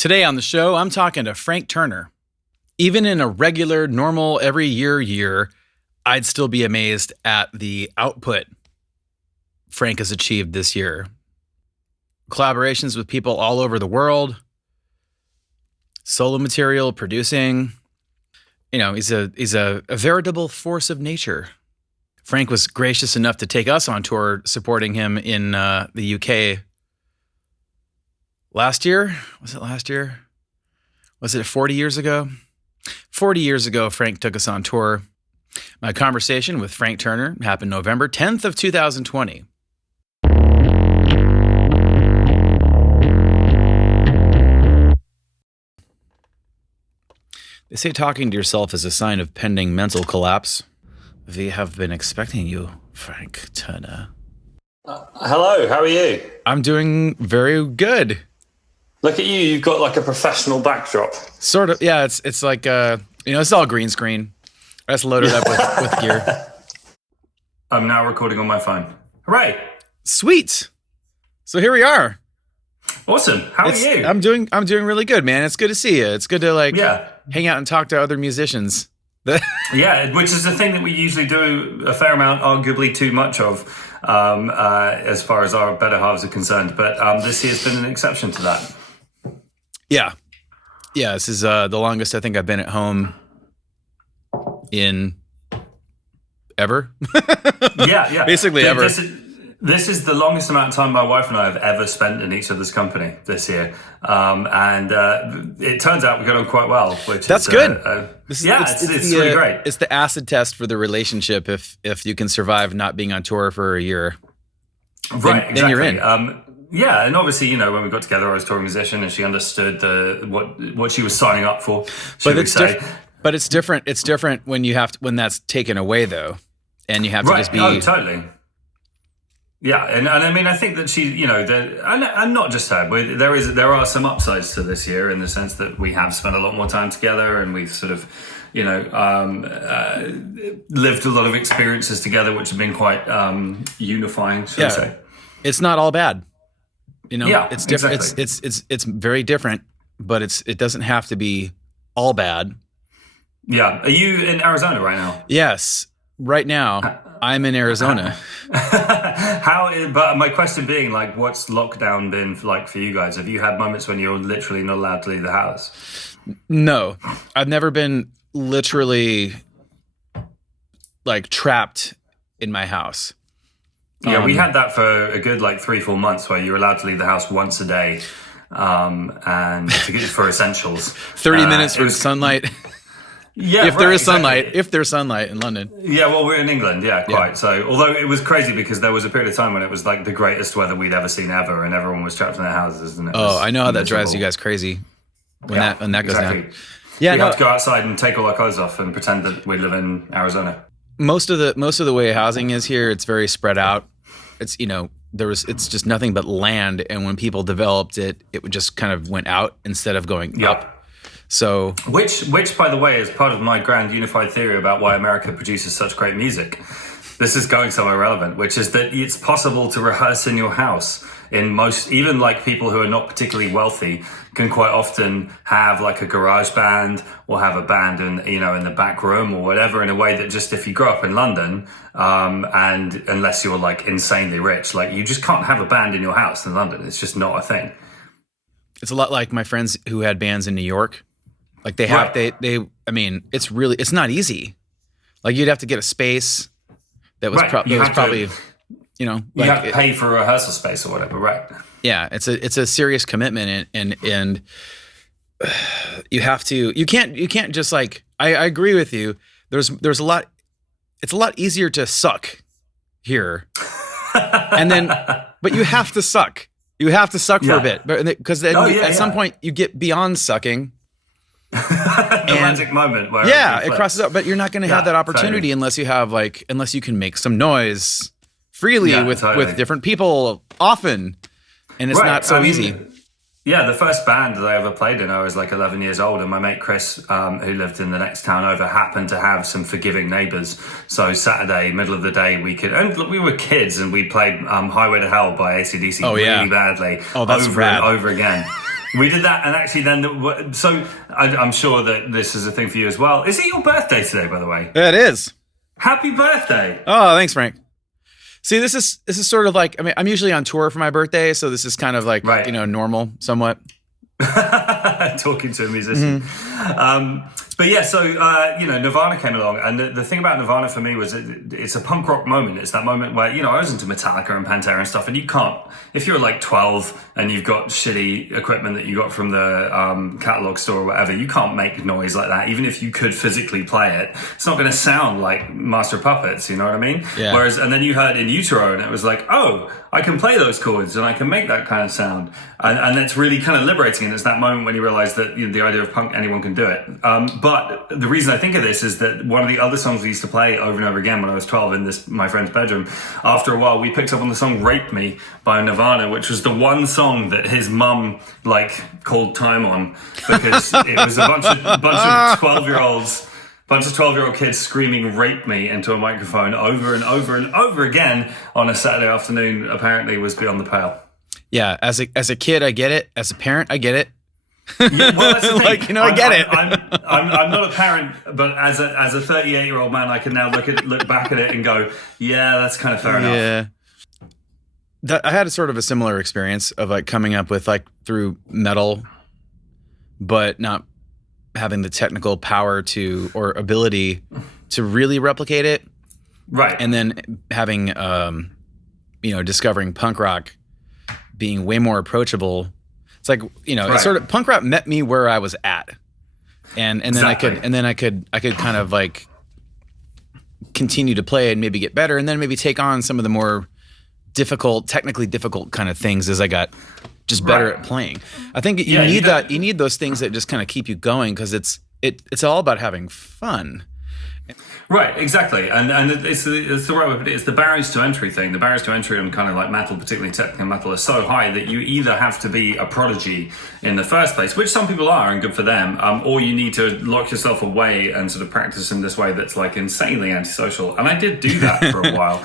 Today on the show, I'm talking to Frank Turner. Even in a regular, normal, every year, I'd still be amazed at the output Frank has achieved this year. Collaborations with people all over the world, solo material, producing. You know, he's a veritable force of nature. Frank was gracious enough to take us on tour supporting him in the UK last year. Was it last year? Was it 40 years ago? 40 years ago, Frank took us on tour. My conversation with Frank Turner happened November 10th of 2020. They say talking to yourself is a sign of pending mental collapse. We have been expecting you, Frank Turner. Hello, how are you? I'm doing very good. Look at you, you've got like a professional backdrop. Sort of, yeah, it's like, it's all green screen. I just loaded up with gear. I'm now recording on my phone. Hooray! Sweet. So here we are. Awesome. How are you? I'm doing really good, man. It's good to see you. It's good to hang out and talk to other musicians. Yeah, which is the thing that we usually do a fair amount, arguably too much of, as far as our better halves are concerned. But this year's been an exception to that. Yeah. This is the longest I think I've been at home in ever. Yeah. Basically ever. This is the longest amount of time my wife and I have ever spent in each other's company this year. And it turns out we got on quite well, which That's is good. It's really great. It's the acid test for the relationship if you can survive not being on tour for a year. Right, exactly. Then you're in. Yeah, and obviously, when we got together, I was a touring musician, and she understood what she was signing up for. But it's different. It's different when when that's taken away, though, and you have to just be. Oh, totally. Yeah, and I mean, I think that she, and not just her, but there are some upsides to this year in the sense that we have spent a lot more time together, and we've sort of, lived a lot of experiences together, which have been quite unifying. Should I say? It's not all bad. It's different. Exactly. It's very different, but it doesn't have to be all bad. Yeah. Are you in Arizona right now? Yes. Right now, I'm in Arizona. But my question being, what's lockdown been like for you guys? Have you had moments when you're literally not allowed to leave the house? No, I've never been literally trapped in my house. Yeah, we had that for a good 3-4 months where you were allowed to leave the house once a day, and for essentials. 30 minutes for sunlight. Yeah, if there is sunlight, if there's sunlight in London. Yeah, well, we're in England, quite. Yeah. So, although it was crazy because there was a period of time when it was the greatest weather we'd ever seen ever, and everyone was trapped in their houses. And I know how that drives you guys crazy when that goes down. Yeah, we have to go outside and take all our clothes off and pretend that we live in Arizona. Most of the way housing is here, it's very spread out. It's it's just nothing but land, and when people developed it would just kind of went out instead of going up. So, which, by the way, is part of my grand unified theory about why America produces such great music. This is going somewhere relevant, which is that it's possible to rehearse in your house. In most, even people who are not particularly wealthy, can quite often have a garage band or have a band in the back room or whatever, in a way that just if you grow up in London, and unless you're insanely rich, you just can't have a band in your house in London. It's just not a thing. It's a lot like my friends who had bands in New York. It's not easy. You'd have to get a space that was probably, you have to pay for a rehearsal space or whatever, right? Yeah, it's a serious commitment, and you can't just I agree with you. There's a lot. It's a lot easier to suck here, but you have to suck. You have to suck for a bit, because at some point you get beyond sucking. The magic moment where it crosses up, but you're not going to have that opportunity unless you have unless you can make some noise freely with different people often, and it's not so easy. Yeah, the first band that I ever played in, I was 11 years old, and my mate Chris, who lived in the next town over, happened to have some forgiving neighbours. So Saturday, middle of the day, we were kids, and we played Highway to Hell by AC/DC badly, that's over rad. and over again. We did that, and actually then, I'm sure that this is a thing for you as well. Is it your birthday today, by the way? It is. Happy birthday. Oh, thanks, Frank. See, this is sort of like, I mean, I'm usually on tour for my birthday, so this is kind of like, normal somewhat. Talking to a musician. But yeah, so, Nirvana came along. And the thing about Nirvana for me was it's a punk rock moment. It's that moment where, I was into Metallica and Pantera and stuff. And you can't, if you're like 12 and you've got shitty equipment that you got from the catalog store or whatever, you can't make noise like that. Even if you could physically play it, it's not going to sound like Master of Puppets, you know what I mean? Yeah. Whereas, and then you heard In Utero and it was like, oh, I can play those chords and I can make that kind of sound. And it's really kind of liberating. And it's that moment when you realize that the idea of punk, anyone can do it. But the reason I think of this is that one of the other songs we used to play over and over again when I was 12 in my friend's bedroom, after a while we picked up on the song Rape Me by Nirvana, which was the one song that his mum called time on, because it was a bunch of 12-year-olds. Bunch of 12-year-old kids screaming "rape me" into a microphone over and over and over again on a Saturday afternoon apparently was beyond the pale. Yeah, as a kid, I get it. As a parent, I get it. Yeah, well, that's the thing. I get it. I'm not a parent, but as a 38-year-old man, I can now look back at it and go, yeah, that's kind of fair enough. Yeah. I had a sort of a similar experience of coming up with through metal, but not having the technical power or ability to really replicate it. Right. And then having, discovering punk rock being way more approachable. It's like, it's sort of punk rock met me where I was at. And then I could kind of continue to play and maybe get better and then maybe take on some of the more technically difficult kind of things as I got just better at playing. I think you need those things that just kind of keep you going because it's all about having fun. Right, exactly, and it's the right way to put it. It's the barriers to entry thing. The barriers to entry on kind of like metal, particularly technical metal, are so high that you either have to be a prodigy in the first place, which some people are, and good for them, or you need to lock yourself away and sort of practice in this way that's insanely antisocial. And I did do that for a while,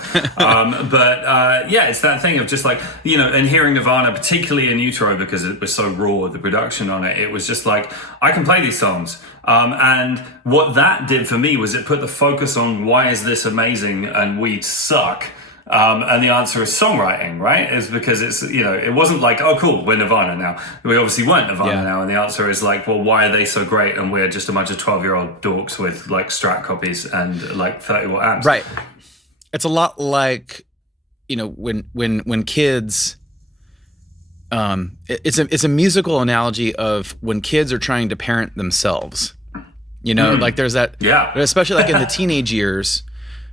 but it's that thing of just and hearing Nirvana, particularly In Utero, because it was so raw, the production on it was just I can play these songs. And what that did for me was it put the focus on why is this amazing and we suck. And the answer is songwriting, right? Is because it's, it wasn't oh, cool, we're Nirvana now. We obviously weren't Nirvana now. And the answer is well, why are they so great? And we're just a bunch of 12-year-old dorks with Strat copies and 30-watt amps. Right. It's a lot like, when kids, it's a musical analogy of when kids are trying to parent themselves. There's that, especially in the teenage years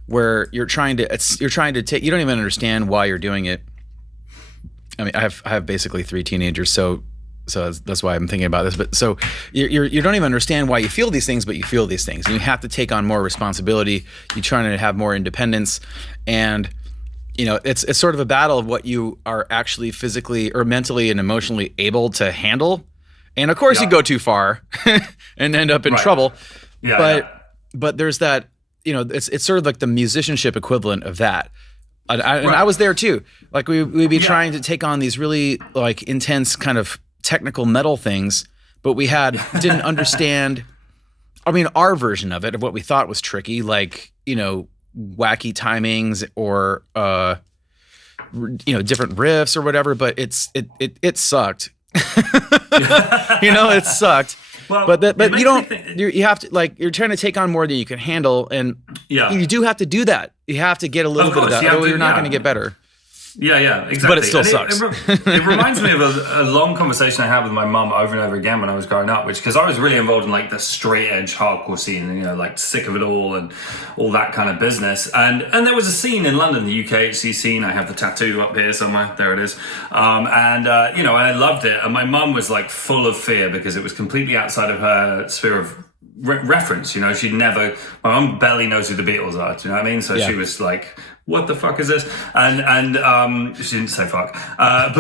where you're trying to take, you don't even understand why you're doing it. I mean, I have basically 3 teenagers, so that's why I'm thinking about this. But so you don't even understand why you feel these things, but you feel these things, and you have to take on more responsibility. You're trying to have more independence, and it's sort of a battle of what you are actually physically or mentally and emotionally able to handle. And of course you go too far and end up in trouble. Yeah, but there's that, it's sort of like the musicianship equivalent of that. And I was there too. We'd be trying to take on these really intense kind of technical metal things, but we didn't understand, our version of it, of what we thought was tricky, wacky timings or different riffs or whatever, but it sucked. It sucked. Well, but you have to you're trying to take on more than you can handle, and you do have to do that. You have to get a little bit of that, or you're not going to get better. Yeah, exactly. But it still sucks. It reminds me of a long conversation I had with my mum over and over again when I was growing up, because I was really involved in the straight edge hardcore scene and sick of it all and all that kind of business. And there was a scene in London, the UKHC scene. I have the tattoo up here somewhere. There it is. I loved it. And my mum was full of fear because it was completely outside of her sphere of reference. My mum barely knows who the Beatles are. Do you know what I mean? So she was what the fuck is this? And she didn't say fuck. But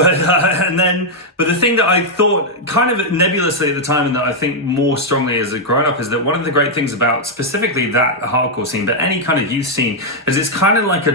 the thing that I thought kind of nebulously at the time, and that I think more strongly as a grown up, is that one of the great things about specifically that hardcore scene, but any kind of youth scene, is it's kind of like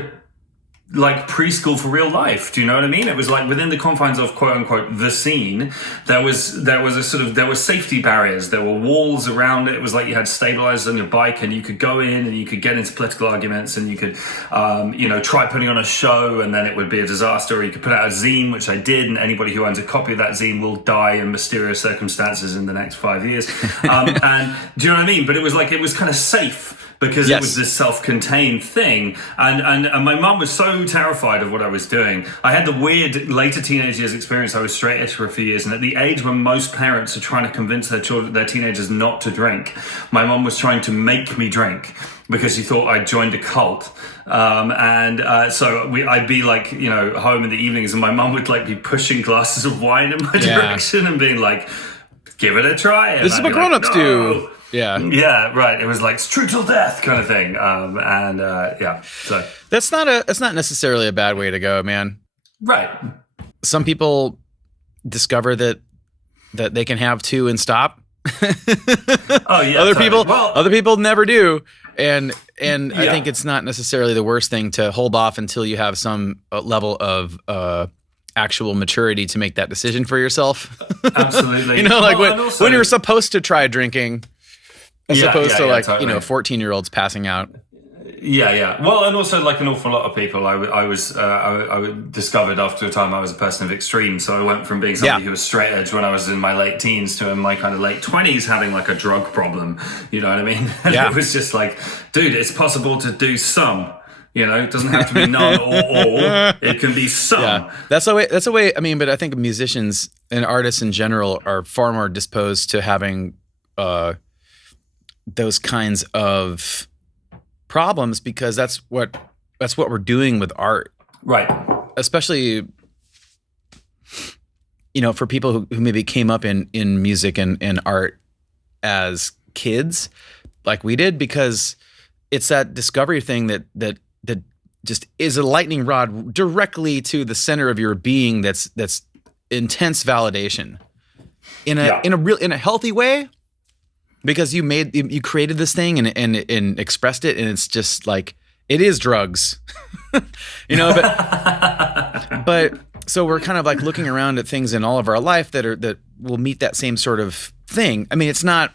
like preschool for real life. Do you know what I mean? It was like within the confines of quote unquote the scene, there were safety barriers, there were walls around it. It was like you had stabilizers on your bike and you could go in and you could get into political arguments and you could try putting on a show and then it would be a disaster. Or you could put out a zine, which I did, and anybody who owns a copy of that zine will die in mysterious circumstances in the next 5 years. And do you know what I mean? But it was kind of safe, because it was this self-contained thing. And my mum was so terrified of what I was doing. I had the weird later teenage years experience. I was straight edge for a few years. And at the age when most parents are trying to convince their teenagers not to drink, my mum was trying to make me drink because she thought I'd joined a cult. So I'd be like, home in the evenings and my mum would like be pushing glasses of wine in my direction and being like, give it a try. And this is what grown-ups do. Yeah, right. It was like it's true till death kind of thing. So that's not necessarily a bad way to go, man. Right. Some people discover that they can have two and stop. Oh yeah. Other people never do. And I think it's not necessarily the worst thing to hold off until you have some level of actual maturity to make that decision for yourself. Absolutely. When you're supposed to try drinking. As opposed to 14-year-olds passing out. Yeah. Well, and also like an awful lot of people, I discovered after a time I was a person of extreme. So I went from being somebody who was straight edge when I was in my late teens to in my kind of late 20s having like a drug problem. You know what I mean? And it was just like, dude, it's possible to do some. It doesn't have to be none or all. It can be some. Yeah. That's a way. I mean, but I think musicians and artists in general are far more disposed to having those kinds of problems because that's what we're doing with art, right? Especially, for people who maybe came up in music and art as kids, like we did, because it's that discovery thing that just is a lightning rod directly to the center of your being. That's intense validation in a healthy way. Because you created this thing and expressed it, and it's just like it is drugs, But so we're kind of like looking around at things in all of our life that will meet that same sort of thing. I mean, it's not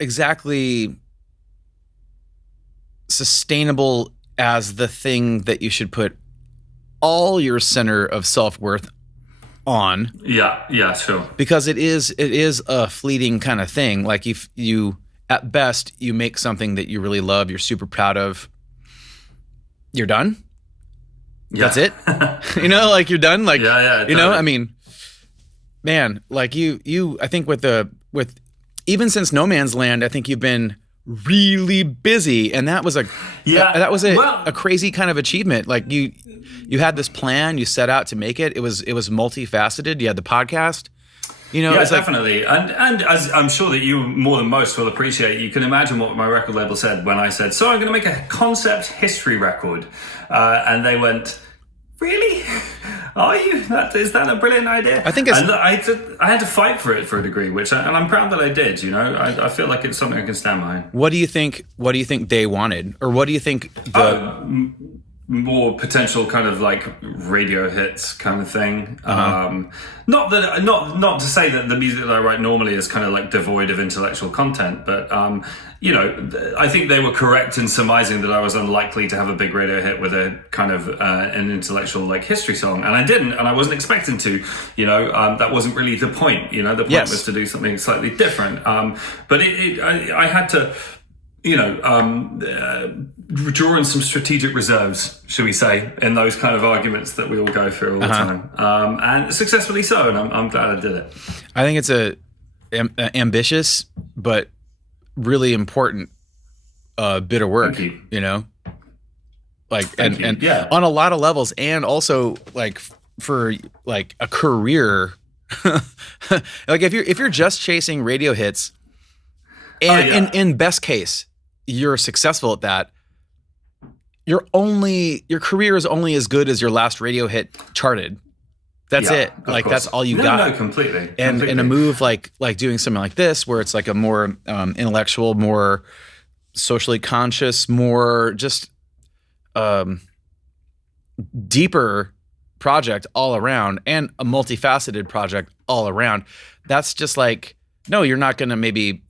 exactly sustainable as the thing that you should put all your center of self-worth on. Yeah, sure. Because it is a fleeting kind of thing. Like if you, at best, you make something that you really love, you're super proud of, you're done. Yeah. That's it. Like you're done. Like, totally. I mean, man, like you, I think with even since No Man's Land, I think you've been really busy, and that was a crazy kind of achievement. Like you had this plan, you set out to make it. It was multifaceted. You had the podcast. It's definitely. And as I'm sure that you more than most will appreciate, you can imagine what my record label said when I said, so I'm going to make a concept history record. And they went, really? Are you? Is that a brilliant idea? I think I had to fight for it for a degree, and I'm proud that I did. I feel like it's something I can stand behind. What do you think they wanted, or what do you think more potential kind of like radio hits kind of thing. Uh-huh. Not to say that the music that I write normally is kind of like devoid of intellectual content, but I think they were correct in surmising that I was unlikely to have a big radio hit with a kind of an intellectual like history song, and I didn't, and I wasn't expecting to. That wasn't really the point. The point was to do something slightly different. But I had to. Draw in some strategic reserves, should we say, in those kind of arguments that we all go through all the time, and successfully so. And I'm glad I did it. I think it's a ambitious but really important bit of work. Thank you. Like Thank you. And on a lot of levels, and also like for like a career. Like if you're just chasing radio hits, and in best case, you're successful at that, your career is only as good as your last radio hit charted. That's it. Like course. That's all you got. No, completely. And in a move like doing something like this, where it's like a more intellectual, more socially conscious, more just deeper project all around, and a multifaceted project all around. That's just like, no, you're not going to maybe,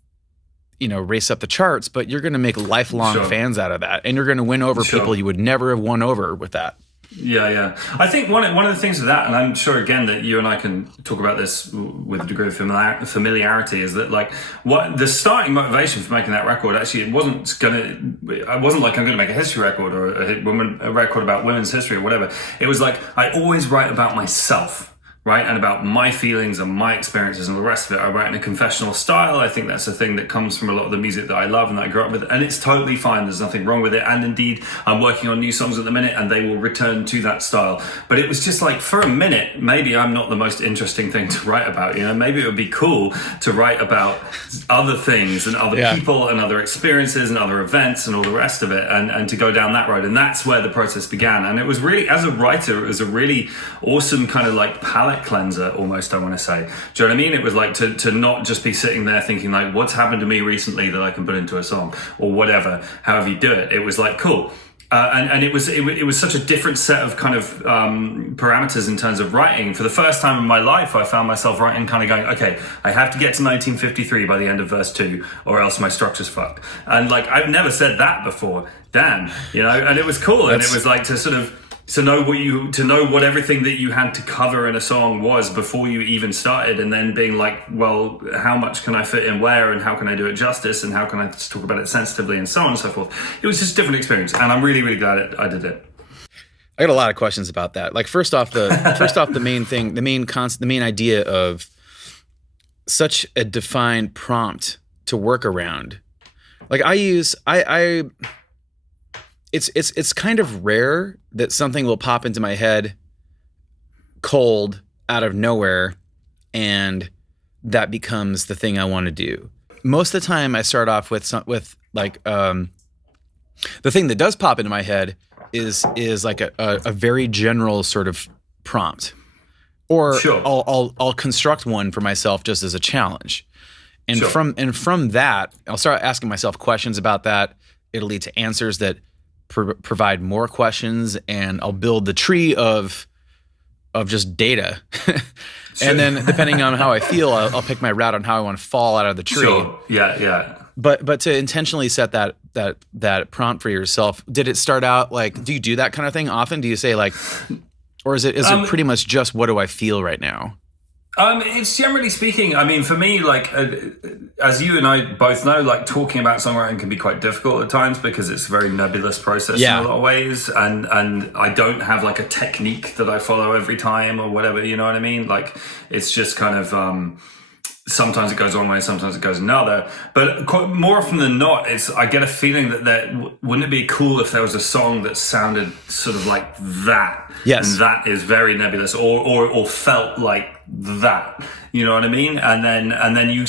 race up the charts, but you're going to make lifelong fans out of that. And you're going to win over people you would never have won over with that. Yeah. I think one of the things with that, and I'm sure again that you and I can talk about this with a degree of familiarity, is that like what the starting motivation for making that record, actually, it wasn't like I'm going to make a history record or a record about women's history or whatever. It was like I always write about myself. Right, and about my feelings and my experiences and the rest of it. I write in a confessional style. I think that's a thing that comes from a lot of the music that I love and that I grew up with, and it's totally fine. There's nothing wrong with it. And indeed, I'm working on new songs at the minute, and they will return to that style. But it was just like, for a minute, maybe I'm not the most interesting thing to write about. Maybe it would be cool to write about other things and other people and other experiences and other events and all the rest of it, and to go down that road. And that's where the process began. And it was really, as a writer, it was a really awesome kind of like palette cleanser almost, I want to say. Do you know what I mean? It was like to not just be sitting there thinking like, what's happened to me recently that I can put into a song or whatever, however you do it. It was like, cool. And it was such a different set of kind of parameters in terms of writing. For the first time in my life, I found myself writing kind of going, okay, I have to get to 1953 by the end of verse 2 or else my structure's fucked. And like, I've never said that before. Damn, and it was cool. And it was like to sort of, to know what everything that you had to cover in a song was before you even started, and then being like, well, how much can I fit in where, and how can I do it justice, and how can I talk about it sensitively, and so on and so forth. It was just a different experience, and I'm really, really glad I did it. I got a lot of questions about that. Like, first off, the main thing, the main idea of such a defined prompt to work around. Like It's kind of rare that something will pop into my head cold out of nowhere, and that becomes the thing I want to do. Most of the time, I start off with the thing that does pop into my head is like a very general sort of prompt, or I'll construct one for myself just as a challenge, and from that, I'll start asking myself questions about that. It'll lead to answers that provide more questions, and I'll build the tree of just data. And then depending on how I feel, I'll pick my route on how I want to fall out of the tree. Sure. Yeah. But to intentionally set that prompt for yourself, did it start out like, do you do that kind of thing often? Do you say like, or is it pretty much just, what do I feel right now? It's generally speaking, I mean, for me, like, as you and I both know, like, talking about songwriting can be quite difficult at times because it's a very nebulous process in a lot of ways. And I don't have like a technique that I follow every time or whatever, you know what I mean? Like, it's just kind of, sometimes it goes one way, sometimes it goes another. But more often than not, I get a feeling that wouldn't it be cool if there was a song that sounded sort of like that? Yes. And that is very nebulous, or felt like that, you know what I mean? And then you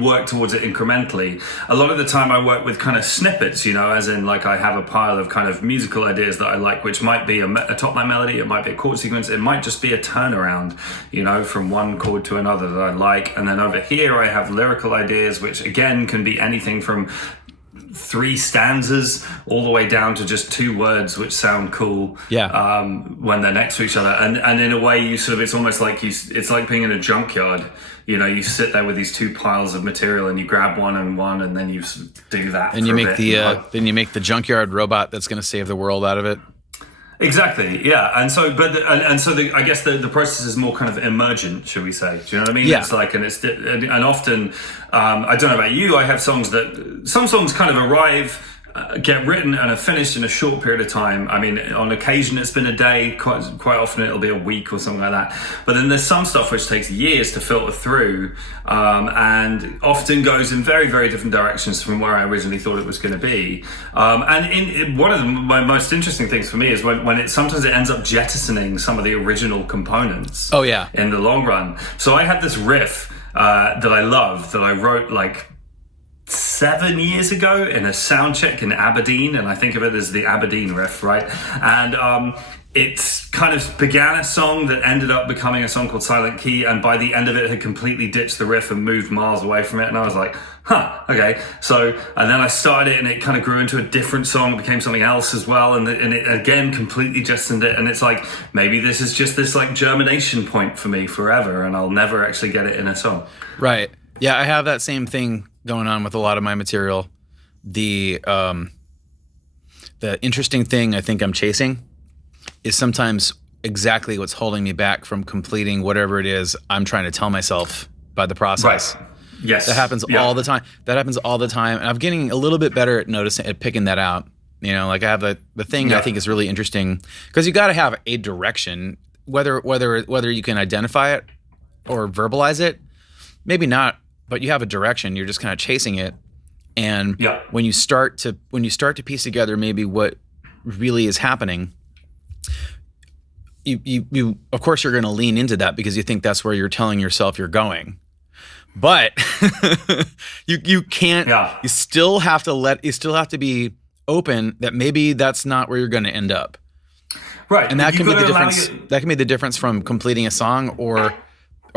work towards it incrementally. A lot of the time I work with kind of snippets, as in like I have a pile of kind of musical ideas that I like, which might be a top line melody, it might be a chord sequence, it might just be a turnaround, from one chord to another that I like. And then over here I have lyrical ideas, which again can be anything from 3 stanzas all the way down to just 2 words which sound cool when they're next to each other, and in a way you sort of, it's almost like it's like being in a junkyard. You sit there with these 2 piles of material and you grab one and then you do that, and you make then you make the junkyard robot that's going to save the world out of it. Exactly, yeah. And so, I guess the process is more kind of emergent, should we say? Do you know what I mean? Yeah. It's like, and often, I don't know about you, I have some songs kind of arrive, get written and are finished in a short period of time. I mean, on occasion it's been a day, quite often it'll be a week or something like that. But then there's some stuff which takes years to filter through, and often goes in very, very different directions from where I originally thought it was going to be. And one of my most interesting things for me is when sometimes it ends up jettisoning some of the original components. Oh yeah. In the long run. So I had this riff that I love, that I wrote like 7 years ago in a sound check in Aberdeen, and I think of it as the Aberdeen riff, right? And it's kind of began a song that ended up becoming a song called Silent Key, and by the end of it had completely ditched the riff and moved miles away from it, and I was like, okay. So, and then I started it, and it kind of grew into a different song. It became something else as well, and it again completely jettisoned it. And it's like, maybe this is just this like germination point for me forever, and I'll never actually get it in a song. Right. Yeah, I have that same thing going on with a lot of my material. The interesting thing I think I'm chasing is sometimes exactly what's holding me back from completing whatever it is I'm trying to tell myself by the process. Right. Yes. That happens all the time. And I'm getting a little bit better at picking that out. You know, like I have the thing I think is really interesting, because you got to have a direction, whether you can identify it or verbalize it, maybe not, but you have a direction. You're just kind of chasing it. And when you start to piece together maybe what really is happening, you of course you're going to lean into that because you think that's where you're telling yourself you're going. But you can't. You still have to be open that maybe that's not where you're going to end up. Right, and that can be the difference. That can be the difference from completing a song or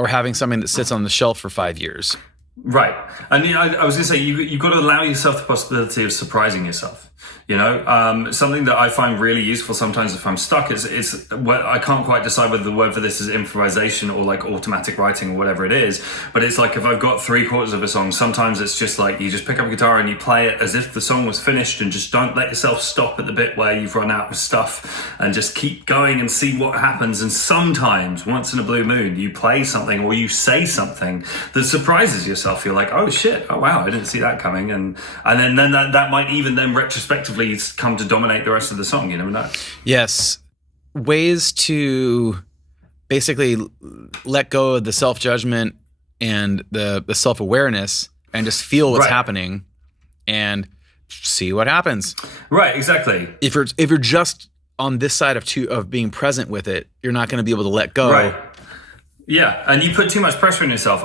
having something that sits on the shelf for 5 years. Right, and I was going to say you've got to allow yourself the possibility of surprising yourself. You know, something that I find really useful sometimes if I'm stuck is I can't quite decide whether the word for this is improvisation or like automatic writing or whatever it is. But it's like if I've got 3/4 of a song, sometimes it's just like you just pick up a guitar and you play it as if the song was finished, and just don't let yourself stop at the bit where you've run out of stuff, and just keep going and see what happens. And sometimes, once in a blue moon, you play something or you say something that surprises yourself. You're like, oh shit, oh wow, I didn't see that coming, and then that might even then retrospectively come to dominate the rest of the song. You never know. Yes. Ways to basically let go of the self-judgment and the self-awareness and just feel what's happening and see what happens. Right, exactly. If you're just on this side of being present with it, you're not going to be able to let go. Right. Yeah, and you put too much pressure on yourself.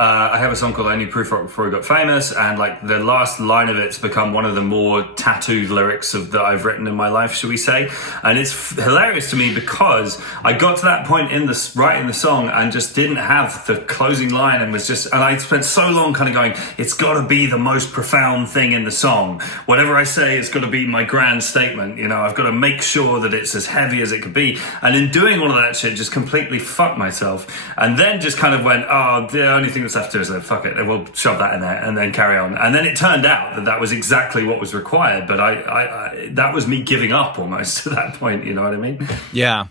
I have a song called I Knew Proof Rock Before We Got Famous, and like the last line of it's become one of the more tattooed lyrics that I've written in my life, should we say. And it's hilarious to me because I got to that point in writing the song and just didn't have the closing line, and I spent so long kind of going, it's got to be the most profound thing in the song. Whatever I say, it's got to be my grand statement. You know, I've got to make sure that it's as heavy as it could be. And in doing all of that shit, just completely fucked myself. And then just kind of went, the only thing left to is like, fuck it, we'll shove that in there and then carry on. And then it turned out that was exactly what was required, but I that was me giving up almost to that point. You know what I mean? Yeah.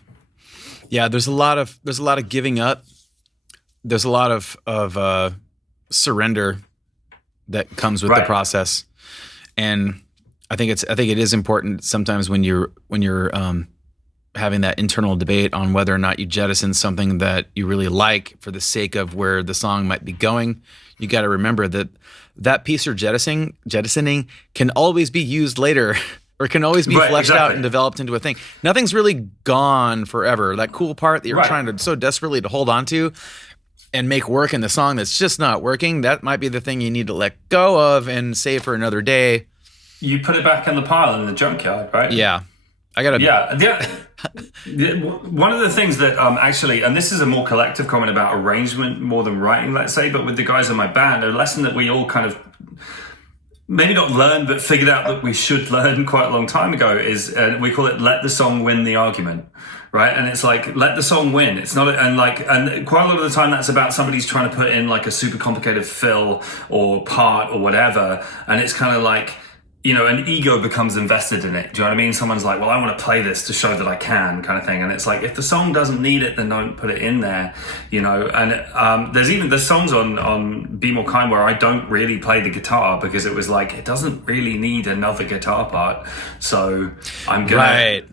There's a lot of giving up. There's a lot of surrender that comes with the process, and I think it is important sometimes when you're having that internal debate on whether or not you jettison something that you really like for the sake of where the song might be going. You got to remember that piece you're jettisoning can always be used later, or can always be fleshed out and developed into a thing. Nothing's really gone forever. That cool part that you're trying to so desperately to hold on to and make work in the song that's just not working, that might be the thing you need to let go of and save for another day. You put it back in the pile in the junkyard, right? Yeah. One of the things that actually, and this is a more collective comment about arrangement more than writing, let's say, but with the guys in my band, a lesson that we all kind of maybe not learned, but figured out that we should learn quite a long time ago is, we call it let the song win the argument. Right. And it's like, let the song win. It's not, and quite a lot of the time that's about somebody's trying to put in like a super complicated fill or part or whatever. And it's kind of like, you know, an ego becomes invested in it. Do you know what I mean? Someone's like, well, I want to play this to show that I can, kind of thing. And it's like, if the song doesn't need it, then don't put it in there, you know. And there's songs on Be More Kind where I don't really play the guitar because it was like, it doesn't really need another guitar part. So I'm going to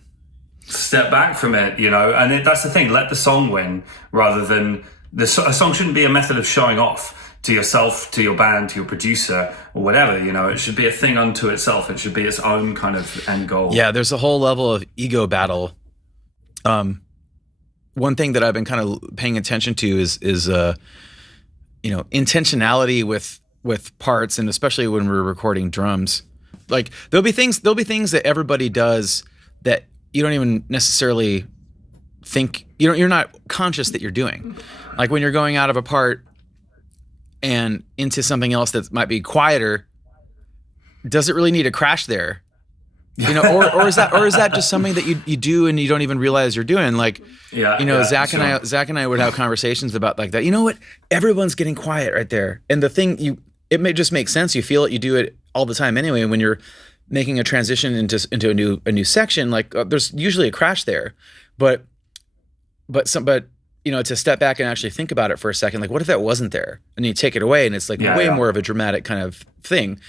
step back from it, you know. And that's the thing, let the song win rather than a song shouldn't be a method of showing off to yourself, to your band, to your producer, or whatever, you know. It should be a thing unto itself. It should be its own kind of end goal. Yeah, there's a whole level of ego battle. One thing that I've been kind of paying attention to is intentionality with parts, and especially when we're recording drums. Like there'll be things that everybody does that you don't even necessarily think, you're not conscious that you're doing. Like when you're going out of a part and into something else that might be quieter, does it really need a crash there? Or is that just something that you do and you don't even realize you're doing? Like, Zach and I would have conversations about like that. You know what? Everyone's getting quiet right there. And the thing it may just make sense. You feel it. You do it all the time anyway. When you're making a transition into a new section, like there's usually a crash there, but to step back and actually think about it for a second, like what if that wasn't there? And you take it away, and it's like way more of a dramatic kind of thing.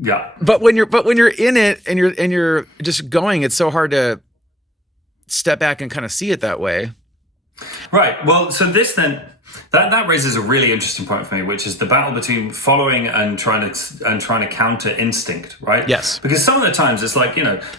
Yeah. But when you're in it and you're just going, it's so hard to step back and kind of see it that way. Right. Well, so this then that raises a really interesting point for me, which is the battle between following and trying to counter instinct, right? Yes. Because some of the times it's like,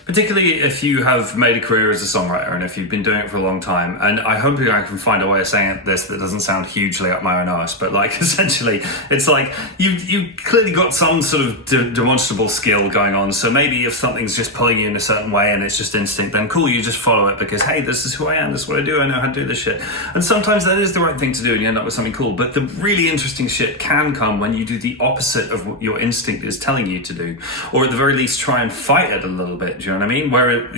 particularly if you have made a career as a songwriter and if you've been doing it for a long time, and I hope I can find a way of saying this that doesn't sound hugely up my own arse, but like essentially it's like you clearly got some sort of demonstrable skill going on. So maybe if something's just pulling you in a certain way and it's just instinct, then cool, you just follow it because, hey, this is who I am, this is what I do, I know how to do this shit. And sometimes that is the right thing to do and you end up with something cool. But the really interesting shit can come when you do the opposite of what your instinct is telling you to do, or at the very least try and fight it a little bit. Do you know what I mean? Where,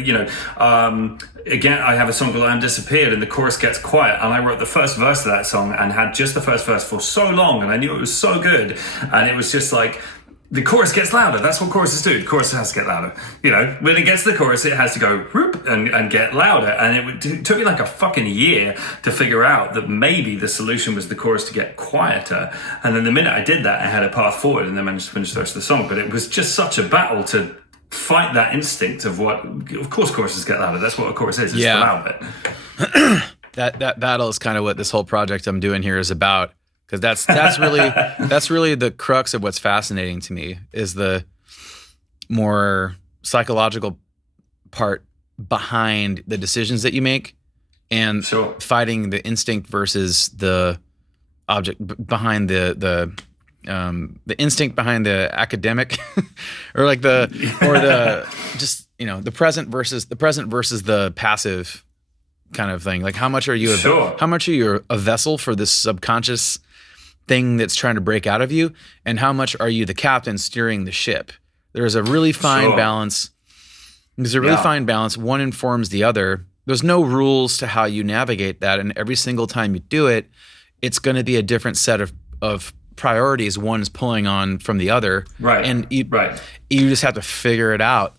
again, I have a song called "I Am Disappeared" and the chorus gets quiet, and I wrote the first verse of that song and had just the first verse for so long, and I knew it was so good, and it was just like, the chorus gets louder. That's what choruses do. The chorus has to get louder. When it gets to the chorus, it has to go whoop and get louder. And it took me like a fucking year to figure out that maybe the solution was the chorus to get quieter. And then the minute I did that, I had a path forward and then managed to finish the rest of the song. But it was just such a battle to fight that instinct of course choruses get louder. That's what a chorus is. It's the loud bit. That battle is kind of what this whole project I'm doing here is about. Because that's really the crux of what's fascinating to me, is the more psychological part behind the decisions that you make, and fighting the instinct versus the object behind the instinct behind the academic, or like the present versus the passive kind of thing. Like how much are you a vessel for this subconscious thing that's trying to break out of you, and how much are you the captain steering the ship? There's a really fine balance. Fine balance. One informs the other. There's no rules to how you navigate that, and every single time you do it, it's going to be a different set of priorities one's pulling on from the other. Right. And you just have to figure it out.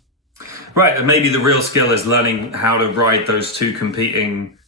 Right. And maybe the real skill is learning how to ride those two competing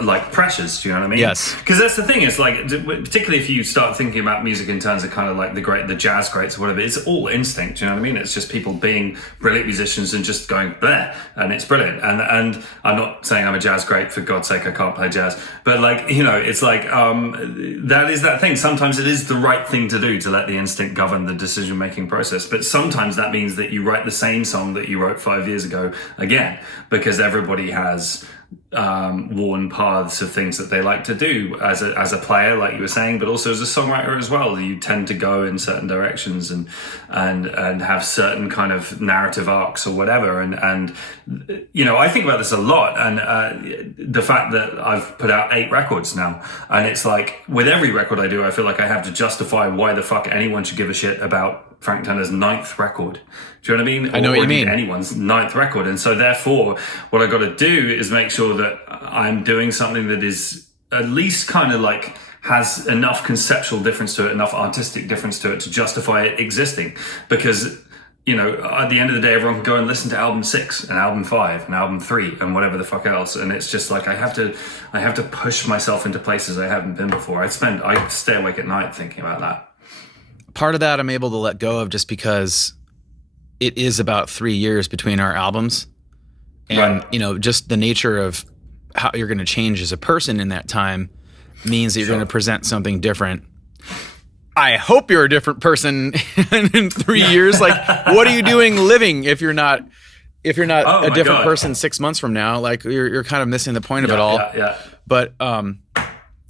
like pressures, do you know what I mean? Yes. Because that's the thing, it's like, particularly if you start thinking about music in terms of kind of like the jazz greats or whatever, it's all instinct, do you know what I mean? It's just people being brilliant musicians and just going bleh, and it's brilliant. And I'm not saying I'm a jazz great, for God's sake, I can't play jazz, but like, it's like, that is that thing. Sometimes it is the right thing to do to let the instinct govern the decision-making process, but sometimes that means that you write the same song that you wrote 5 years ago again, because everybody has worn paths of things that they like to do as a player, like you were saying, but also as a songwriter as well. You tend to go in certain directions and have certain kind of narrative arcs or whatever. And I think about this a lot, and the fact that I've put out 8 records now, and it's like with every record I do, I feel like I have to justify why the fuck anyone should give a shit about Frank Turner's 9th record. Do you know what I mean? I know what you mean. Anyone's 9th record. And so therefore, what I got to do is make sure that I'm doing something that is at least kind of like has enough conceptual difference to it, enough artistic difference to it to justify it existing. Because, at the end of the day, everyone can go and listen to album 6 and album 5 and album 3 and whatever the fuck else. And it's just like, I have to push myself into places I haven't been before. I stay awake at night thinking about that. Part of that I'm able to let go of, just because it is about 3 years between our albums, and just the nature of how you're going to change as a person in that time means that you're going to present something different. I hope you're a different person in 3 years. Like, what are you doing living if you're not a different person 6 months from now? Like, you're kind of missing the point of it all. Yeah. But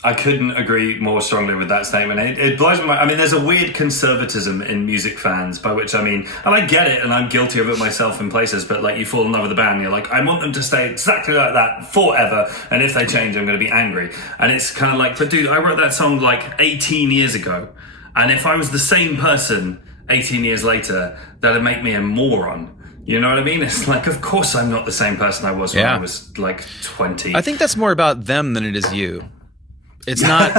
I couldn't agree more strongly with that statement. It blows my mind. I mean, there's a weird conservatism in music fans, by which I mean, and I get it, and I'm guilty of it myself in places, but like you fall in love with a band, and you're like, I want them to stay exactly like that forever, and if they change, I'm going to be angry. And it's kind of like, but dude, I wrote that song like 18 years ago, and if I was the same person 18 years later, that'd make me a moron. You know what I mean? It's like, of course I'm not the same person I was when I was like 20. I think that's more about them than it is you. It's not.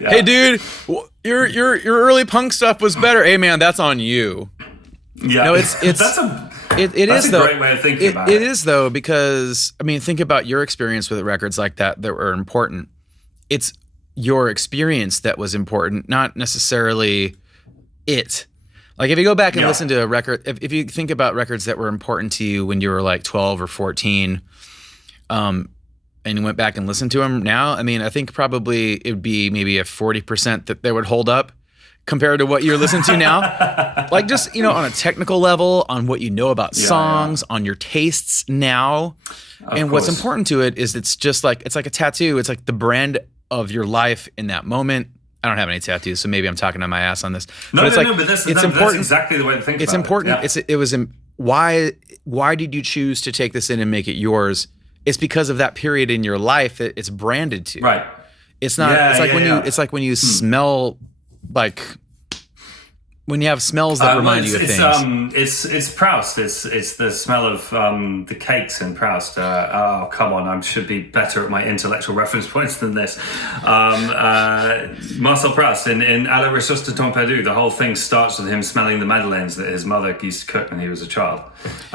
Yeah. Hey, dude, your early punk stuff was better. Hey, man, that's on you. Yeah, no, it's that's a great way of thinking about it. It is though, because I mean, think about your experience with records like that were important. It's your experience that was important, not necessarily it. Like if you go back and listen to a record, if you think about records that were important to you when you were like 12 or 14, and you went back and listened to them now, I mean, I think probably it would be maybe a 40% that they would hold up compared to what you're listening to now. Like just, on a technical level, on what you know about songs, on your tastes now. And what's important to it is it's like a tattoo. It's like the brand of your life in that moment. I don't have any tattoos, so maybe I'm talking on my ass on this. But that's exactly the way to think about it. It's important. Yeah. Why did you choose to take this in and make it yours? It's because of that period in your life that it's branded to. Right. It's not. It's like when you smell like. When you have smells that remind you of things. It's Proust. It's the smell of the cakes in Proust. Oh, come on. I should be better at my intellectual reference points than this. Marcel Proust in À la recherche de temps perdu, the whole thing starts with him smelling the madeleines that his mother used to cook when he was a child.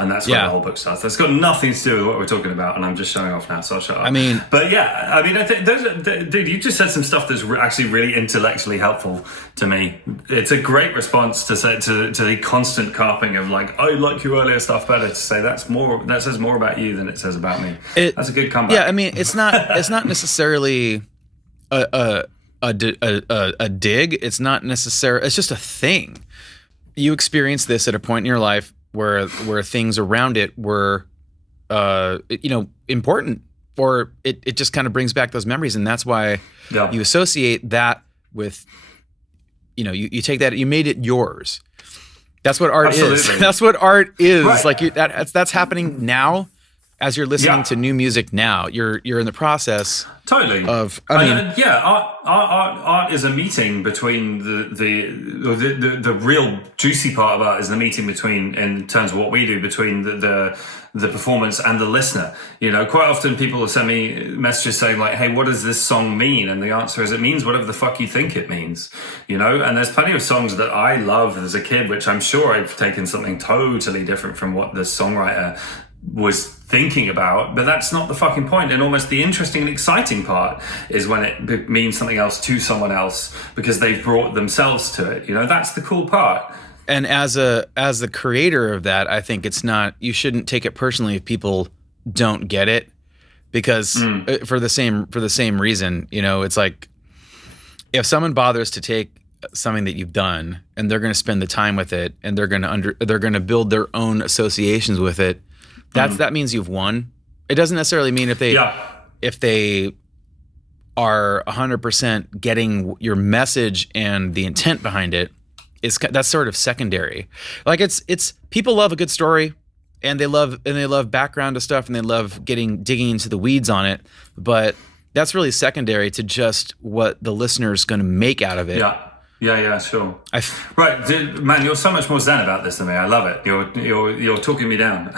And that's where the whole book starts. That's got nothing to do with what we're talking about, and I'm just showing off now, so I'll shut up. I mean... But yeah, I mean, I think dude, you just said some stuff that's actually really intellectually helpful to me. It's a great response to the constant carping of like, I like your earlier stuff better, to say that says more about you than it says about me. That's a good comeback. Yeah, I mean, it's not necessarily a dig. It's not necessarily. It's just a thing. You experienced this at a point in your life where things around it were, important, or it just kind of brings back those memories, and that's why you associate that with. You take that, you made it yours. That's what art is. That's what art is. Right. Like that's happening now as you're listening to new music now. You're in the process. Totally. Of art is a meeting between the real juicy part about it is the meeting between, in terms of what we do, between the performance and the listener. Quite often people will send me messages saying like, hey, what does this song mean? And the answer is, it means whatever the fuck you think it means. And there's plenty of songs that I loved as a kid, which I'm sure I've taken something totally different from what the songwriter was thinking about, but that's not the fucking point. And almost the interesting and exciting part is when it means something else to someone else because they've brought themselves to it. That's the cool part. And as the creator of that, I think you shouldn't take it personally if people don't get it, because for the same reason, it's like if someone bothers to take something that you've done and they're going to spend the time with it and they're going to build their own associations with it, that means you've won. It doesn't necessarily mean if they are 100% getting your message and the intent behind it. That's sort of secondary. Like it's people love a good story, and they love background to stuff, and they love digging into the weeds on it. But that's really secondary to just what the listener's going to make out of it. Yeah, sure. Right, dude, man, you're so much more zen about this than me. I love it. You're talking me down.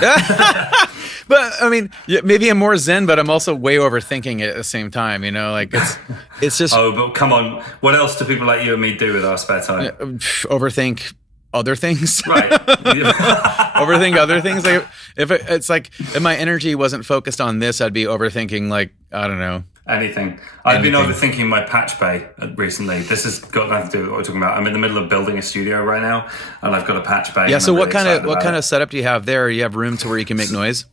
But I mean, maybe I'm more zen, but I'm also way overthinking it at the same time. Like it's just. Oh, but come on! What else do people like you and me do with our spare time? Overthink other things. Right. Overthink other things. Like if my energy wasn't focused on this, I'd be overthinking, like, I don't know. Anything. I've been overthinking my patch bay recently. This has got nothing to do with what we're talking about. I'm in the middle of building a studio right now, and I've got a patch bay. Yeah. So what kind of setup do you have there? You have room to where you can make noise?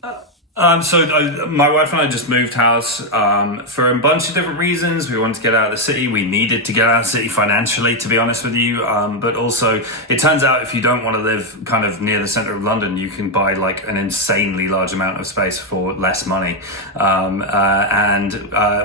My wife and I just moved house for a bunch of different reasons. We wanted to get out of the city. We needed to get out of the city financially, to be honest with you. But also, it turns out if you don't want to live kind of near the center of London, you can buy like an insanely large amount of space for less money.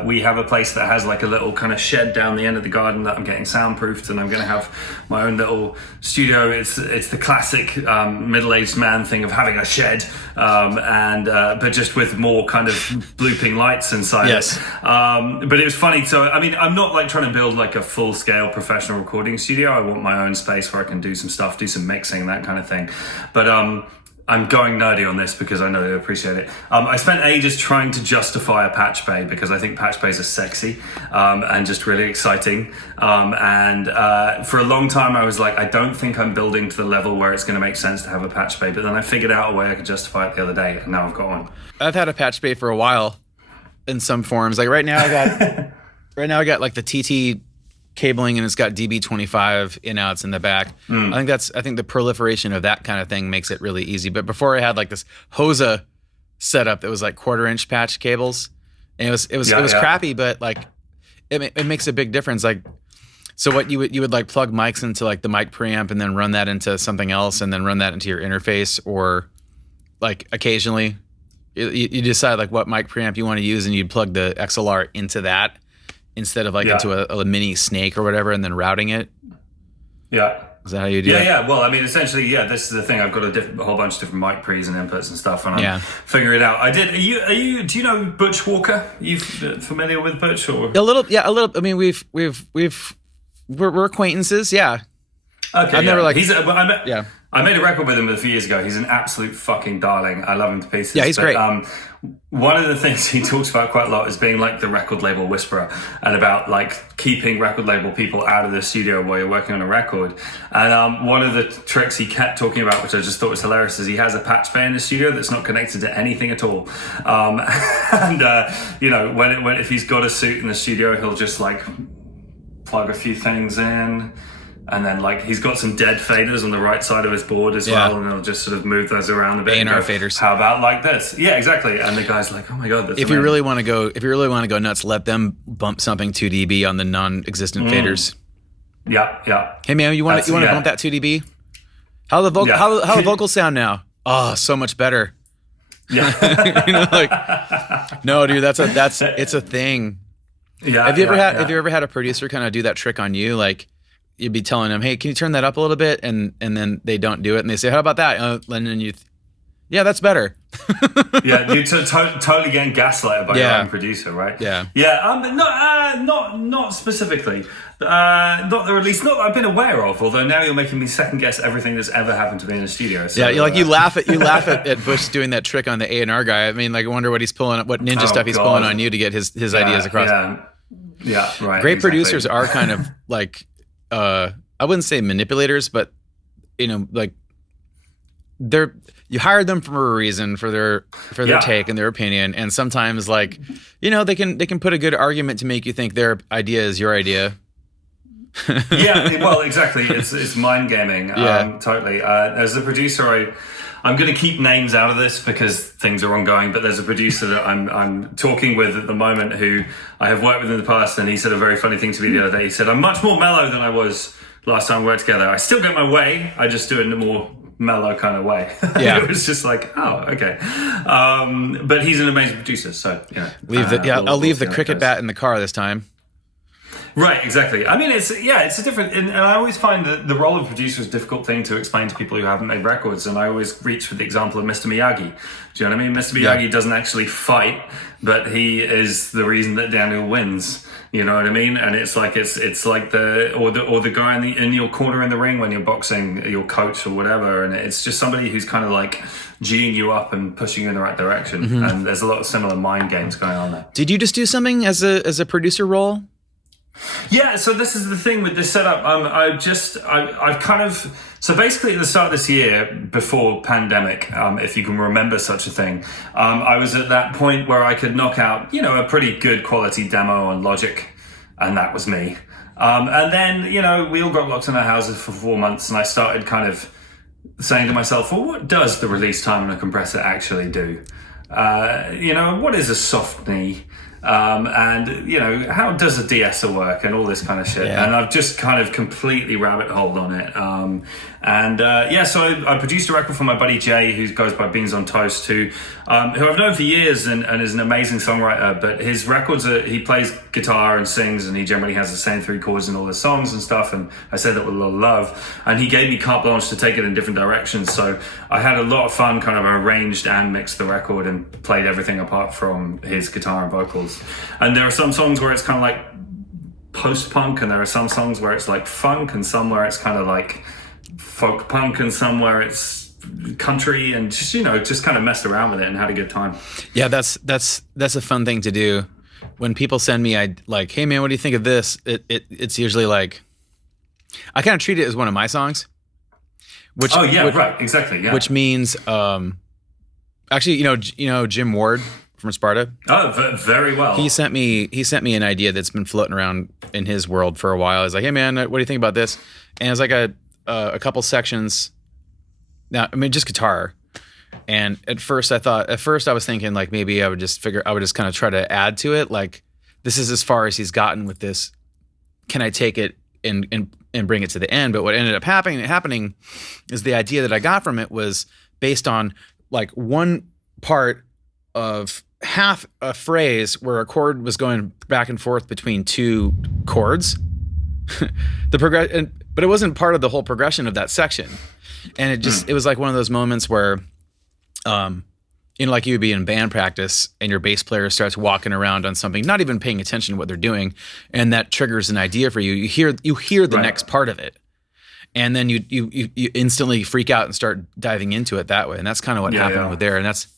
We have a place that has like a little kind of shed down the end of the garden that I'm getting soundproofed, and I'm going to have my own little studio. It's the classic middle-aged man thing of having a shed, but just with more kind of blooping lights inside yes. it. But it was funny. So, I mean, I'm not like trying to build like a full-scale professional recording studio. I want my own space where I can do some stuff, do some mixing, that kind of thing. But I'm going nerdy on this because I know they appreciate it. I spent ages trying to justify a patch bay because I think patch bays are sexy and just really exciting. For a long time, I was like, I don't think I'm building to the level where it's going to make sense to have a patch bay. But then I figured out a way I could justify it the other day, and now I've got one. I've had a patch bay for a while in some forms. Like right now, I got like the TT cabling, and it's got DB25 in-outs in the back. I think the proliferation of that kind of thing makes it really easy. But before I had like this Hosa setup that was like 1/4-inch patch cables, and it was crappy, but like it makes a big difference. Like, so what you would like plug mics into like the mic preamp and then run that into something else and then run that into your interface, or like occasionally you decide like what mic preamp you want to use and you'd plug the XLR into that instead of like into a mini Snake or whatever, and then routing it. Yeah. Is that how you do it? Yeah. Well, I mean, essentially, this is the thing. I've got a whole bunch of different mic pre's and inputs and stuff, and I'm figuring it out. I did. Do you know Butch Walker? You familiar with Butch? Or a little. I mean, we're acquaintances. Yeah. Okay. I've never like. I made a record with him a few years ago. He's an absolute fucking darling. I love him to pieces. Yeah, he's great. One of the things he talks about quite a lot is being like the record label whisperer, and about like keeping record label people out of the studio while you're working on a record. And one of the tricks he kept talking about, which I just thought was hilarious, is he has a patch bay in the studio that's not connected to anything at all. If he's got a suit in the studio, he'll just like plug a few things in. And then, like, he's got some dead faders on the right side of his board as well, and he'll just sort of move those around a bit. A&R faders. How about like this? Yeah, exactly. And the guy's like, "Oh my god, that's if you really want to go nuts, let them bump something 2 dB on the non-existent faders." Yeah. Hey man, you want to bump that 2 dB? How the vocals sound now? Oh, so much better. Yeah. No, dude, it's a thing. Yeah. Have you ever had a producer kind of do that trick on you, like? You'd be telling them, "Hey, can you turn that up a little bit?" And then they don't do it, and they say, "How about that?" And then yeah, that's better. Yeah, you're totally getting gaslighted by your own producer, right? Yeah. Not specifically. Not that I've been aware of. Although now you're making me second guess everything that's ever happened to me in a studio. So, you laugh at Bush doing that trick on the A&R guy. I mean, like, I wonder what he's pulling up, what ninja stuff he's pulling on you to get his ideas across. Yeah, right. Great producers are kind of like. I wouldn't say manipulators, but like you hired them for a reason, for their take and their opinion, and sometimes like they can put a good argument to make you think their idea is your idea. Yeah, well, exactly. It's mind gaming. Totally. As a producer, I'm going to keep names out of this because things are ongoing, but there's a producer that I'm talking with at the moment who I have worked with in the past, and he said a very funny thing to me the other day. He said, "I'm much more mellow than I was last time we worked together. I still get my way, I just do it in a more mellow kind of way." Yeah. It was just like, oh, okay. But he's an amazing producer, so I'll leave the cricket bat in the car this time. Right, exactly. I mean, it's a different, and I always find that the role of producer is a difficult thing to explain to people who haven't made records, and I always reach for the example of Mr. Miyagi. Do you know what I mean? Mr. Miyagi doesn't actually fight, but he is the reason that Daniel wins. You know what I mean? And it's like the guy in your corner in the ring when you're boxing, your coach or whatever, and it's just somebody who's kind of like G'ing you up and pushing you in the right direction. Mm-hmm. And there's a lot of similar mind games going on there. Did you just do something as a producer role? Yeah, so this is the thing with this setup. So basically at the start of this year, before pandemic, if you can remember such a thing, I was at that point where I could knock out, a pretty good quality demo on Logic, and that was me. And then, we all got locked in our houses for 4 months, and I started kind of saying to myself, well, what does the release time on a compressor actually do? what is a soft knee? And, how does a de-esser work and all this kind of shit. Yeah. And I've just kind of completely rabbit holed on it. So I produced a record for my buddy Jay, who goes by Beans on Toast, who I've known for years and is an amazing songwriter. But his records he plays guitar and sings, and he generally has the same 3 chords in all his songs and stuff. And I said that with a lot of love. And he gave me carte blanche to take it in different directions. So I had a lot of fun, kind of arranged and mixed the record and played everything apart from his guitar and vocals. And there are some songs where it's kind of like post-punk, and there are some songs where it's like funk, and some where it's kind of like folk punk, and some where it's country, and just kind of messed around with it and had a good time. Yeah, that's a fun thing to do. When people send me, hey man, what do you think of this? It's usually like, I kind of treat it as one of my songs. Right, exactly, yeah. Which means, actually, Jim Ward from Sparta. Oh, very well. He sent me an idea that's been floating around in his world for a while. He's like, hey man, what do you think about this? And it's like a couple sections. Now, I mean, just guitar. And at first I was thinking like maybe I would just kind of try to add to it. Like, this is as far as he's gotten with this. Can I take it and bring it to the end? But what ended up happening is the idea that I got from it was based on like one part of half a phrase where a chord was going back and forth between 2 chords. But it wasn't part of the whole progression of that section. And it was like one of those moments where, like you would be in band practice and your bass player starts walking around on something, not even paying attention to what they're doing. And that triggers an idea for you. You hear the next part of it. And then you instantly freak out and start diving into it that way. And that's kind of what happened with there. And that's,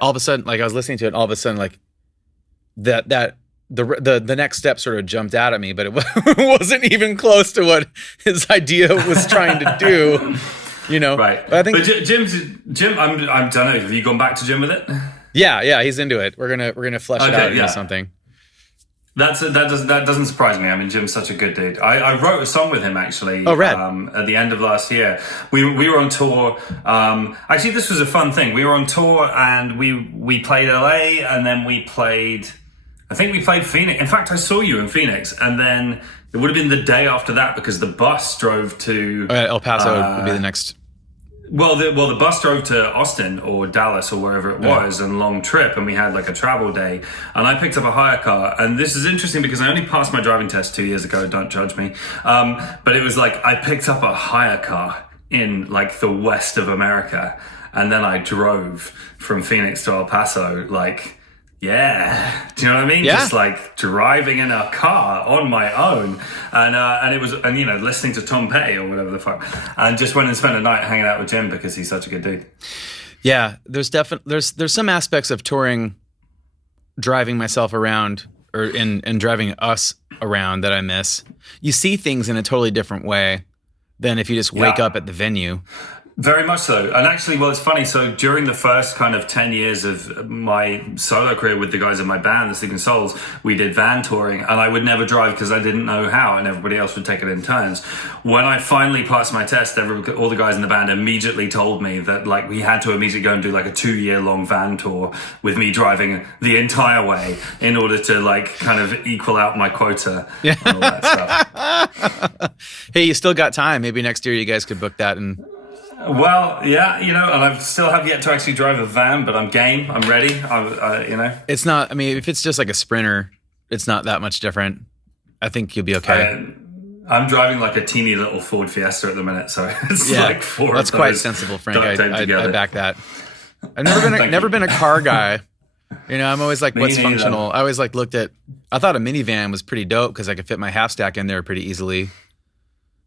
all of a sudden, like I was listening to it, and all of a sudden, like the next step sort of jumped out at me, but it wasn't even close to what his idea was trying to do. Right. But I think Jim, I don't know. Have you gone back to Jim with it? Yeah, he's into it. We're gonna flesh it out into something. That doesn't surprise me. I mean, Jim's such a good dude. I wrote a song with him actually. Oh, right. At the end of last year, we were on tour. Actually, this was a fun thing. We were on tour and we played LA, and then we played Phoenix. In fact, I saw you in Phoenix, and then it would have been the day after that because the bus drove to El Paso would be the next. Well, the bus drove to Austin or Dallas or wherever it was, and long trip, and we had like a travel day, and I picked up a hire car. And this is interesting because I only passed my driving test 2 years ago, don't judge me, but it was like I picked up a hire car in like the west of America, and then I drove from Phoenix to El Paso, like, yeah, do you know what I mean? Yeah. Just like driving in a car on my own, and it was, and listening to Tom Petty or whatever the fuck, and just went and spent a night hanging out with Jim because he's such a good dude. Yeah, there's some aspects of touring, driving myself around and driving us around that I miss. You see things in a totally different way than if you just wake up at the venue. Very much so. And actually, well, it's funny. So during the first kind of 10 years of my solo career with the guys in my band, the Sleeping Souls, we did van touring, and I would never drive because I didn't know how, and everybody else would take it in turns. When I finally passed my test, all the guys in the band immediately told me that like we had to immediately go and do like a 2-year-long van tour with me driving the entire way in order to like kind of equal out my quota and all that stuff. Hey, you still got time. Maybe next year you guys could book that and... Well, yeah, and I still have yet to actually drive a van, but I'm game. I'm ready. It's not, I mean, if it's just like a Sprinter, it's not that much different. I think you'll be okay. I'm driving like a teeny little Ford Fiesta at the minute, so it's like 4 That's quite sensible, Frank. I back that. I've never been a car guy. I'm always like, what's functional? I always like I thought a minivan was pretty dope because I could fit my half stack in there pretty easily.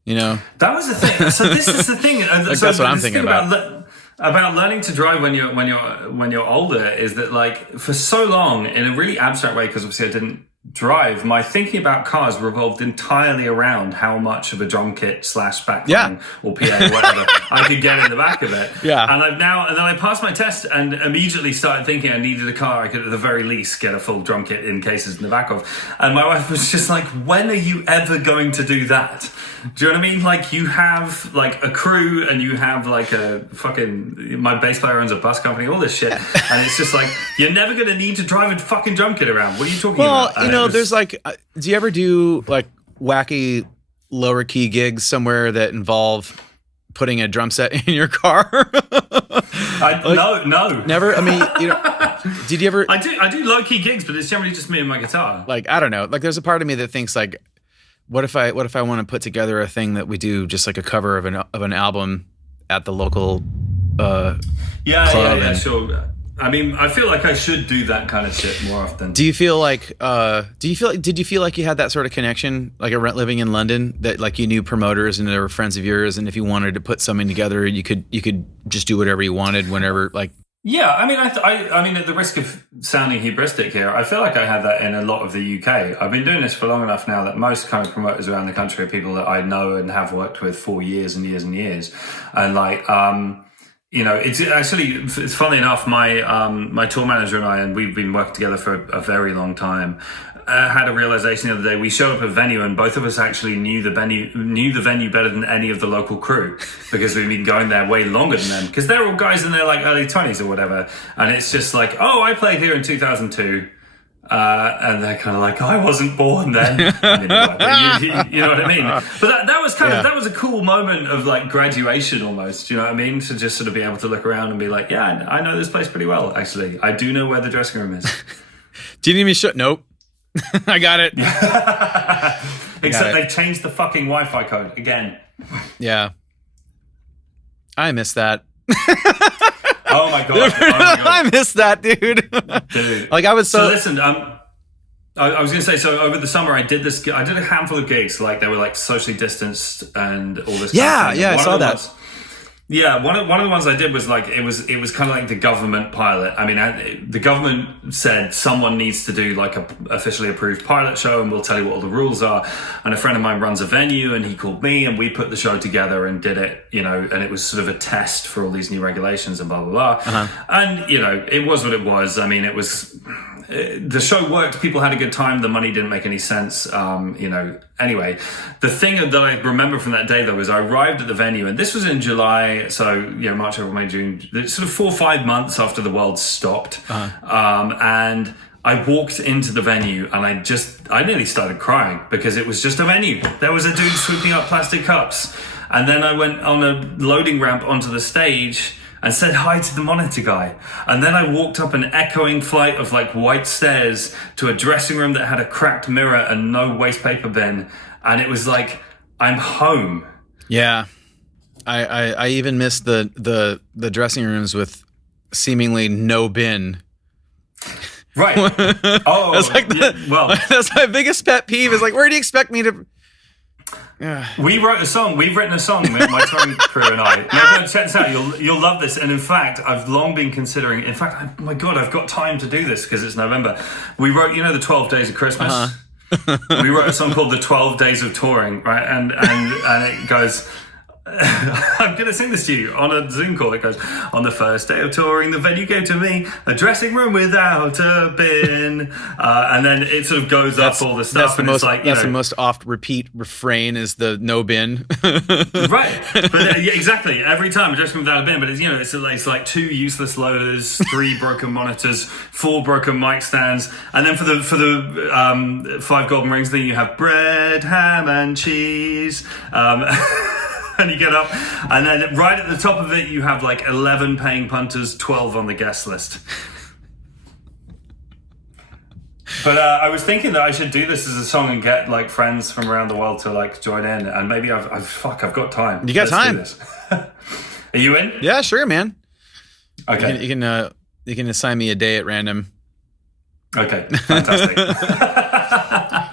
That was the thing. So this is the thing. Like, that's what I'm thinking about learning to drive when you're older is that like for so long in a really abstract way, because obviously I didn't drive, my thinking about cars revolved entirely around how much of a drum kit / backline or PA or whatever I could get in the back of it. Yeah. And then I passed my test and immediately started thinking I needed a car I could at the very least get a full drum kit in cases in the back of. And my wife was just like, when are you ever going to do that? Do you know what I mean? Like, you have like a crew and you have like a fucking, my bass player owns a bus company, all this shit. And it's just like, you're never going to need to drive a fucking drum kit around. What are you talking about? Well, you know, there's like, do you ever do like wacky lower key gigs somewhere that involve putting a drum set in your car? No. Never? I mean, you know, did you ever? I do low key gigs, but it's generally just me and my guitar. Like, I don't know. Like, there's a part of me that thinks like, what if I want to put together a thing that we do just like a cover of an album at the local club? Yeah, sure. I mean, I feel like I should do that kind of shit more often. Did you feel like you had that sort of connection, like living in London, that like you knew promoters and they were friends of yours, and if you wanted to put something together, you could just do whatever you wanted whenever, like? Yeah, I mean, I mean, at the risk of sounding hubristic here, I feel like I had that in a lot of the UK. I've been doing this for long enough now that most kind of promoters around the country are people that I know and have worked with for years and years and years. And like, you know, it's funny enough, my tour manager and I, and we've been working together for a very long time, had a realization the other day. We showed up at a venue and both of us actually knew the venue better than any of the local crew because we've been going there way longer than them, because they're all guys in their like early 20s or whatever. And it's just like, oh, I played here in 2002. And they're kind of like, I wasn't born then. you know what I mean? But that was that was a cool moment of like graduation almost, you know what I mean? To just sort of be able to look around and be like, yeah, I know this place pretty well, actually. I do know where the dressing room is. Do you need me to Nope. I got it. Except they've changed the fucking Wi-Fi code again. Yeah. I miss that. Oh my god! I miss that, dude. Like, I was so listen. I was going to say, so over the summer I did a handful of gigs, like they were like socially distanced and all this. Yeah, kind of thing. I saw that. One of the ones I did was like it was kind of like the government pilot. I mean, the government said someone needs to do like a officially approved pilot show, and we'll tell you what all the rules are. And a friend of mine runs a venue, and he called me, and we put the show together and did it. You know, and it was sort of a test for all these new regulations and blah blah blah. Uh-huh. And you know, it was what it was. I mean, it was. The show worked. People had a good time. The money didn't make any sense. You know. Anyway, the thing that I remember from that day though is I arrived at the venue, and this was in July. So you know, March, April, May, June. Sort of 4 or 5 months after the world stopped. Uh-huh. And I walked into the venue, and I nearly started crying because it was just a venue. There was a dude sweeping up plastic cups, and then I went on a loading ramp onto the stage and said hi to the monitor guy. And then I walked up an echoing flight of like white stairs to a dressing room that had a cracked mirror and no waste paper bin. And it was like, I'm home. Yeah. I even missed the dressing rooms with seemingly no bin. Right. Oh, that's like that's my biggest pet peeve is like, where do you expect me to... We wrote a song. We've written a song, my touring crew and I. Now, check this out. You'll love this. And in fact, I've long been considering. In fact, my God, I've got time to do this because it's November. We wrote, you know, the 12 Days of Christmas. Uh-huh. We wrote a song called "The 12 Days of Touring," right? And it goes. I'm going to sing this to you on a Zoom call. It goes, on the first day of touring, the venue gave to me a dressing room without a bin. And then it sort of goes up all the stuff. That's the most oft repeat refrain is the no bin. Right. But exactly. Every time a dressing room without a bin. But it's like 2 useless loaders, 3 broken monitors, 4 broken mic stands. And then for the 5 golden rings, then you have bread, ham and cheese. And you get up, and then right at the top of it, you have like 11 paying punters, 12 on the guest list. But I was thinking that I should do this as a song and get like friends from around the world to like join in, and maybe I've got time. You got time. Are you in? Yeah, sure, man. Okay. You can assign me a day at random. Okay, fantastic.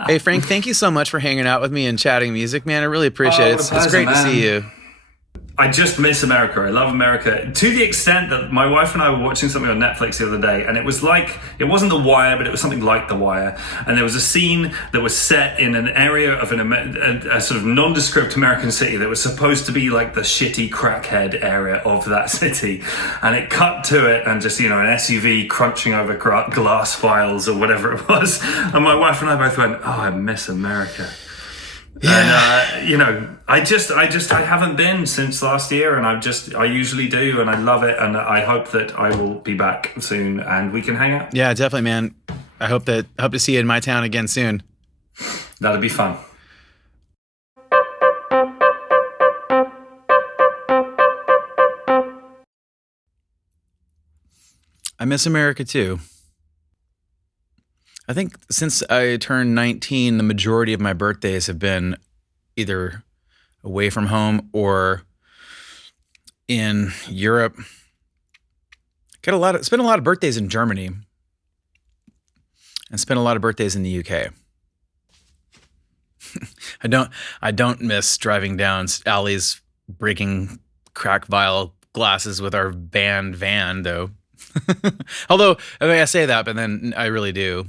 Hey, Frank, thank you so much for hanging out with me and chatting music, man. I really appreciate it. It's great to see you. I just miss America. I love America to the extent that my wife and I were watching something on Netflix the other day, and it was like, it wasn't The Wire, but it was something like The Wire. And there was a scene that was set in an area of a sort of nondescript American city that was supposed to be like the shitty crackhead area of that city. And it cut to it and just, an SUV crunching over glass files or whatever it was. And my wife and I both went, oh, I miss America. Yeah. And I haven't been since last year, and I usually do, and I love it, and I hope that I will be back soon and we can hang out. Yeah, definitely, man. I hope to see you in my town again soon. That'll be fun. I miss America too. I think since I turned 19, the majority of my birthdays have been either away from home or in Europe. Spent a lot of birthdays in Germany and spent a lot of birthdays in the UK. I don't miss driving down alleys, breaking crack vial glasses with our band van, though. Although, I say that, but then I really do.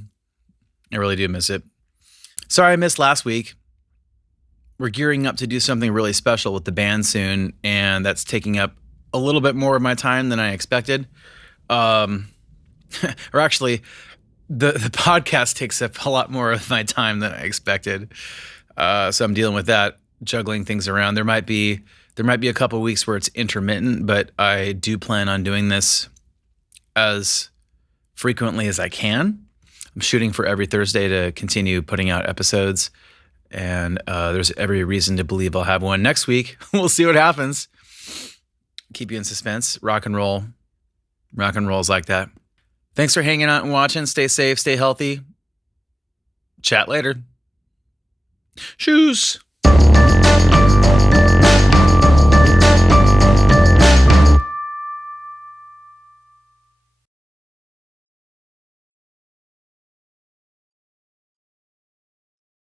I really do miss it. Sorry I missed last week. We're gearing up to do something really special with the band soon, and that's taking up a little bit more of my time than I expected. Or actually, the podcast takes up a lot more of my time than I expected. So I'm dealing with that, juggling things around. There might be a couple of weeks where it's intermittent, but I do plan on doing this as frequently as I can. I'm shooting for every Thursday to continue putting out episodes, and there's every reason to believe I'll have one next week. We'll see what happens. Keep you in suspense. Rock and roll. Rock and roll's like that. Thanks for hanging out and watching. Stay safe, stay healthy. Chat later. Tschüss.